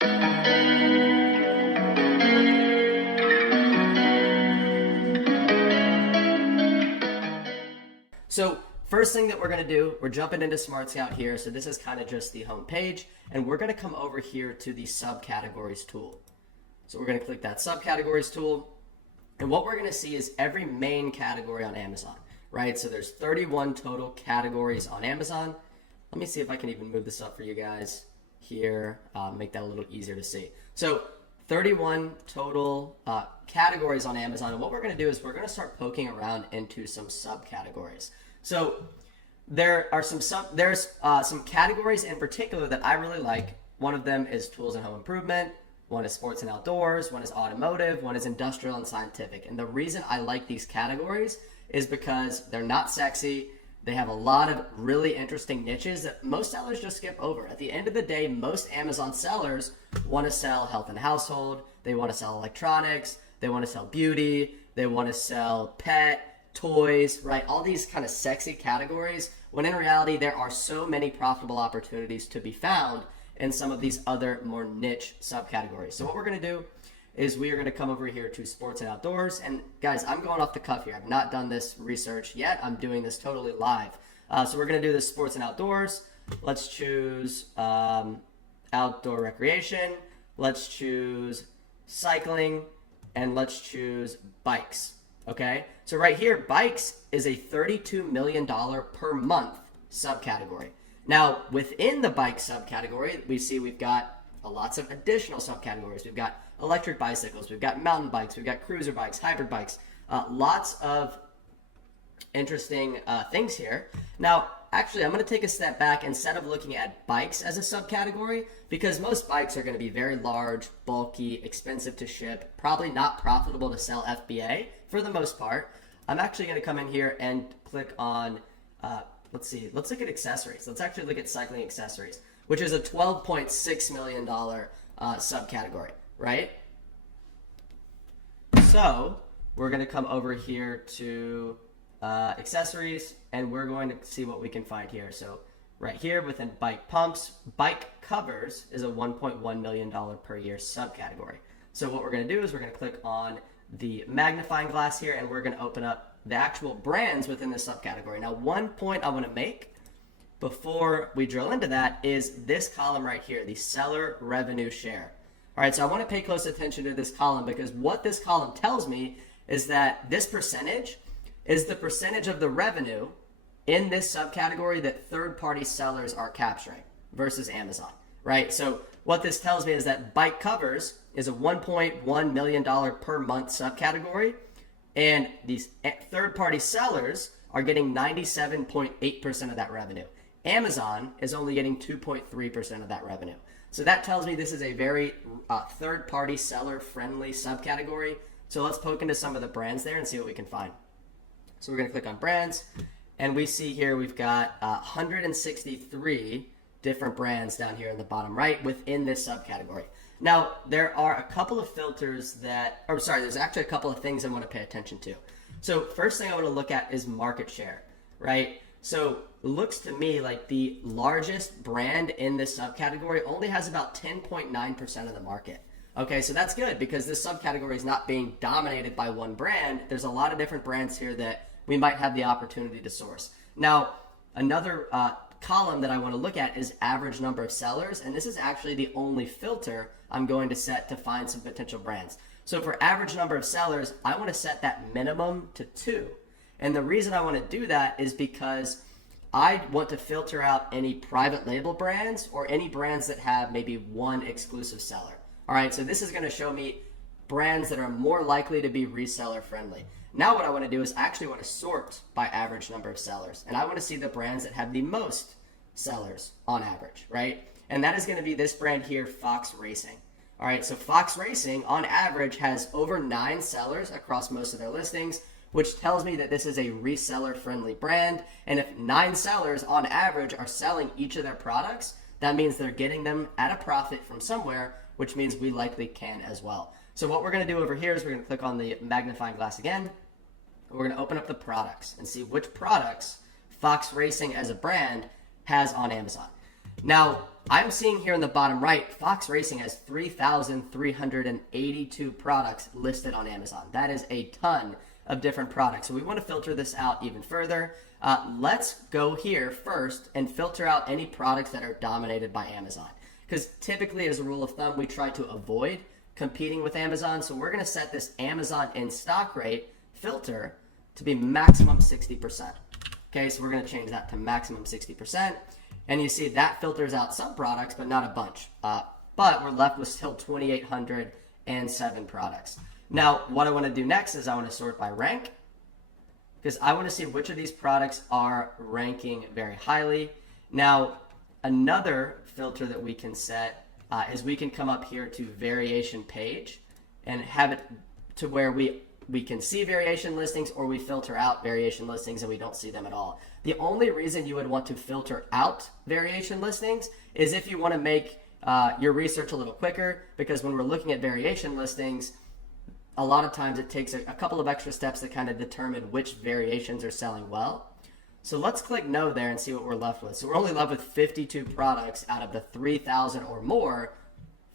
So first thing that we're going to do, we're jumping into SmartScout here. So this is kind of just the home page, and we're going to come over here to the subcategories tool. So we're going to click that subcategories tool, and what we're going to see is every main category on Amazon, right? So there's 31 total categories on Amazon. Let me see if I can even move this up for you guys here, make that a little easier to see. So 31 total categories on Amazon, and what we're going to do is we're going to start poking around into some subcategories. So there's some categories in particular that I really like. One of them is tools and home improvement, one is sports and outdoors, one is automotive, one is industrial and scientific. And the reason I like these categories is because they're not sexy. They have a lot of really interesting niches that most sellers just skip over. At the end of the day, most Amazon sellers want to sell health and household. They want to sell electronics. They want to sell beauty. They want to sell pet, toys, right? All these kind of sexy categories, when in reality, there are so many profitable opportunities to be found in some of these other more niche subcategories. So what we're going to do is we are going to come over here to sports and outdoors. And guys, I'm going off the cuff here. I've not done this research yet. I'm doing this totally live. So we're going to do this sports and outdoors. Let's choose outdoor recreation. Let's choose cycling, and let's choose bikes. Okay, so right here, bikes is a $32 million per month subcategory. Now, within the bike subcategory, we see we've got lots of additional subcategories. We've got electric bicycles, we've got mountain bikes, we've got cruiser bikes, hybrid bikes, lots of interesting things here. Now, actually, I'm going to take a step back instead of looking at bikes as a subcategory, because most bikes are going to be very large, bulky, expensive to ship, probably not profitable to sell FBA for the most part. I'm actually going to come in here and click on, let's look at accessories. Let's actually look at cycling accessories, which is a $12.6 million subcategory, right? So we're going to come over here to accessories, and we're going to see what we can find here. So right here within bike pumps, bike covers is a $1.1 million per year subcategory. So what we're going to do is we're going to click on the magnifying glass here, and we're going to open up the actual brands within this subcategory. Now, one point I want to make before we drill into that is this column right here, the seller revenue share. All right, so I want to pay close attention to this column, because what this column tells me is that this percentage is the percentage of the revenue in this subcategory that third-party sellers are capturing versus Amazon, right? So what this tells me is that bike covers is a $1.1 million per month subcategory, and these third-party sellers are getting 97.8% of that revenue. Amazon is only getting 2.3% of that revenue. So that tells me this is a very third-party seller-friendly subcategory. So let's poke into some of the brands there and see what we can find. So we're going to click on brands, and we see here we've got 163 different brands down here in the bottom right within this subcategory. Now, there are a couple of filters there's actually a couple of things I want to pay attention to. So first thing I want to look at is market share, right? So it looks to me like the largest brand in this subcategory only has about 10.9% of the market. Okay, so that's good, because this subcategory is not being dominated by one brand. There's a lot of different brands here that we might have the opportunity to source. Now, another column that I want to look at is average number of sellers, and this is actually the only filter I'm going to set to find some potential brands. So for average number of sellers, I want to set that minimum to 2. And the reason I want to do that is because I want to filter out any private label brands or any brands that have maybe one exclusive seller. All right, so this is going to show me brands that are more likely to be reseller friendly. Now what I want to do is I actually want to sort by average number of sellers, and I want to see the brands that have the most sellers on average, right? And that is going to be this brand here, Fox Racing. All right, so Fox Racing on average has over 9 sellers across most of their listings, which tells me that this is a reseller friendly brand. And if 9 sellers on average are selling each of their products, that means they're getting them at a profit from somewhere, which means we likely can as well. So what we're going to do over here is we're going to click on the magnifying glass again. We're going to open up the products and see which products Fox Racing as a brand has on Amazon. Now, I'm seeing here in the bottom right, Fox Racing has 3,382 products listed on Amazon. That is a ton of different products. So we want to filter this out even further. Let's go here first and filter out any products that are dominated by Amazon. Because typically, as a rule of thumb, we try to avoid competing with Amazon. So we're going to set this Amazon in stock rate filter to be maximum 60%. Okay, so we're going to change that to maximum 60%. And you see that filters out some products, but not a bunch. But we're left with still 2,807 products. Now, what I want to do next is I want to sort by rank, because I want to see which of these products are ranking very highly. Now, another filter that we can set is we can come up here to variation page and have it to where we can see variation listings, or we filter out variation listings and we don't see them at all. The only reason you would want to filter out variation listings is if you want to make your research a little quicker, because when we're looking at variation listings, a lot of times it takes a couple of extra steps to kind of determine which variations are selling well. So let's click no there and see what we're left with. So we're only left with 52 products out of the 3,000 or more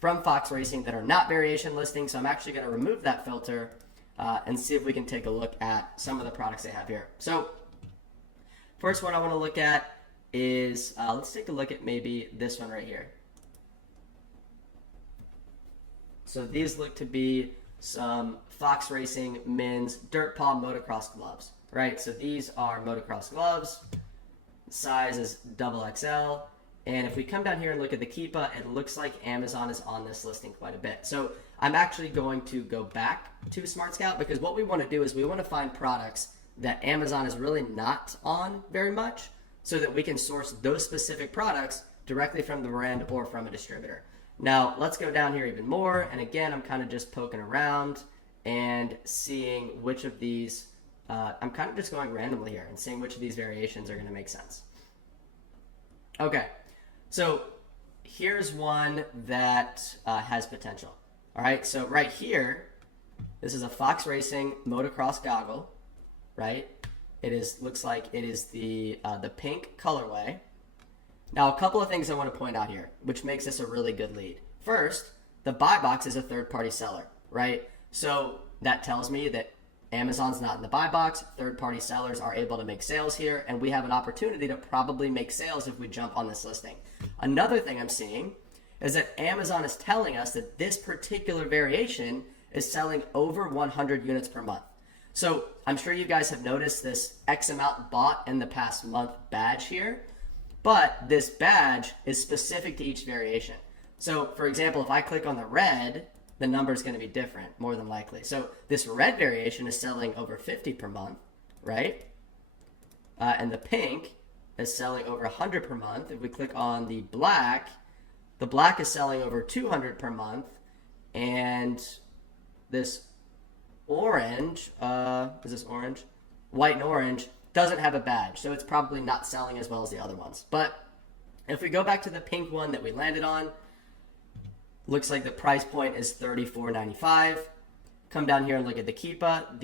from Fox Racing that are not variation listings. So I'm actually going to remove that filter and see if we can take a look at some of the products they have here. So first one I want to look at is, let's take a look at maybe this one right here. So these look to be some Fox Racing men's dirt paw motocross gloves, right? So these are motocross gloves. Size is XXL. And if we come down here and look at the Keepa, it looks like Amazon is on this listing quite a bit. So I'm actually going to go back to SmartScout, because what we want to do is we want to find products that Amazon is really not on very much, so that we can source those specific products directly from the brand or from a distributor. Now, let's go down here even more. And again, I'm kind of just poking around and seeing which of these, I'm kind of just going randomly here and seeing which of these variations are going to make sense. Okay, so here's one that has potential. All right, so right here, this is a Fox Racing motocross goggle, right? Looks like it is the pink colorway. Now, a couple of things I want to point out here, which makes this a really good lead. First, the buy box is a third-party seller, right? So that tells me that Amazon's not in the buy box. Third-party sellers are able to make sales here, and we have an opportunity to probably make sales if we jump on this listing. Another thing I'm seeing is that Amazon is telling us that this particular variation is selling over 100 units per month. So I'm sure you guys have noticed this X amount bought in the past month badge here. But this badge is specific to each variation. So, for example, if I click on the red, the number is going to be different, more than likely. So this red variation is selling over 50 per month, right? And the pink is selling over 100 per month. If we click on the black is selling over 200 per month. And this orange, is this orange? White and orange doesn't have a badge, so it's probably not selling as well as the other ones. But if we go back to the pink one that we landed on, looks like the price point is $34.95. Come down here and look at the Keepa.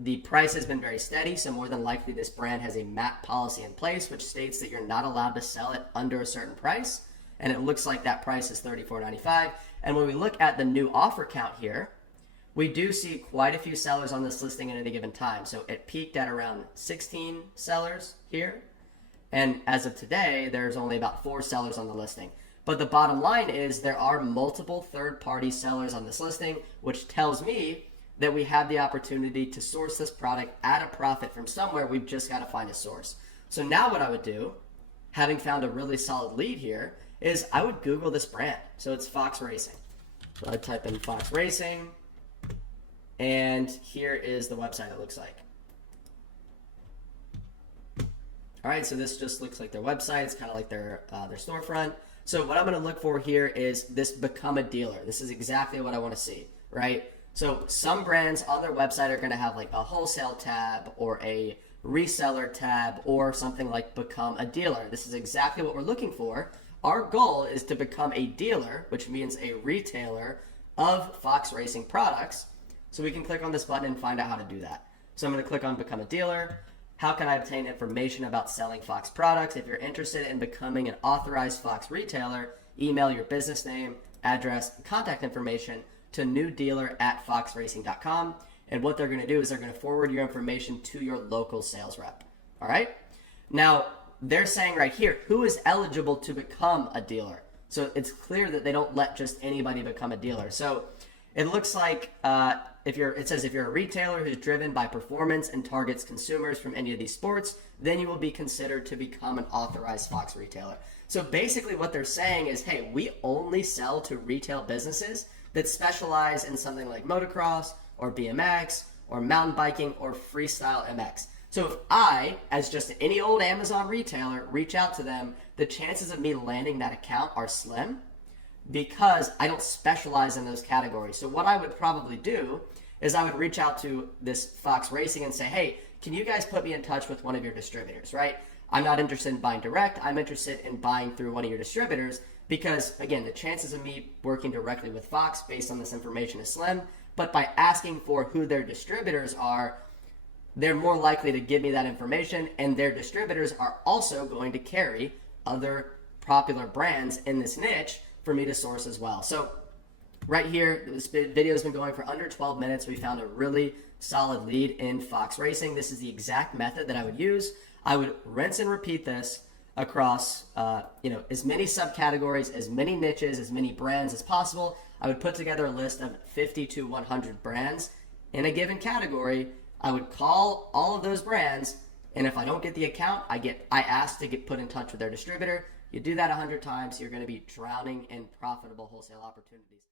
The price has been very steady, so more than likely this brand has a MAP policy in place, which states that you're not allowed to sell it under a certain price, and it looks like that price is $34.95. And when we look at the new offer count here, we do see quite a few sellers on this listing at any given time. So it peaked at around 16 sellers here. And as of today, there's only about 4 sellers on the listing. But the bottom line is there are multiple third-party sellers on this listing, which tells me that we have the opportunity to source this product at a profit from somewhere. We've just got to find a source. So now what I would do, having found a really solid lead here, is I would Google this brand. So it's Fox Racing. So I'd type in Fox Racing. And here is the website, it looks like. All right, so this just looks like their website. It's kind of like their storefront. So what I'm going to look for here is this become a dealer. This is exactly what I want to see, right? So some brands on their website are going to have like a wholesale tab or a reseller tab or something like become a dealer. This is exactly what we're looking for. Our goal is to become a dealer, which means a retailer of Fox Racing products. So we can click on this button and find out how to do that. So I'm going to click on Become a Dealer. how can I obtain information about selling Fox products? If you're interested in becoming an authorized Fox retailer, email your business name, address, and contact information to newdealer@foxracing.com. And what they're going to do is they're going to forward your information to your local sales rep. All right? Now, they're saying right here, who is eligible to become a dealer? So it's clear that they don't let just anybody become a dealer. So it looks like it says if you're a retailer who's driven by performance and targets consumers from any of these sports, then you will be considered to become an authorized Fox retailer. So basically what they're saying is, hey, we only sell to retail businesses that specialize in something like motocross or BMX or mountain biking or freestyle MX. So if I, as just any old Amazon retailer, reach out to them, the chances of me landing that account are slim because I don't specialize in those categories. So what I would probably do is I would reach out to this Fox Racing and say, hey, can you guys put me in touch with one of your distributors, right? I'm not interested in buying direct. I'm interested in buying through one of your distributors because, again, the chances of me working directly with Fox based on this information is slim. But by asking for who their distributors are, they're more likely to give me that information, and their distributors are also going to carry other popular brands in this niche for me to source as well. So right here, this video has been going for under 12 minutes. We found a really solid lead in Fox Racing. This is the exact method that I would use. I would rinse and repeat this across as many subcategories, as many niches, as many brands as possible. I would put together a list of 50 to 100 brands in a given category. I would call all of those brands, and if I don't get the account, I ask to get put in touch with their distributor. You do that 100 times, you're going to be drowning in profitable wholesale opportunities.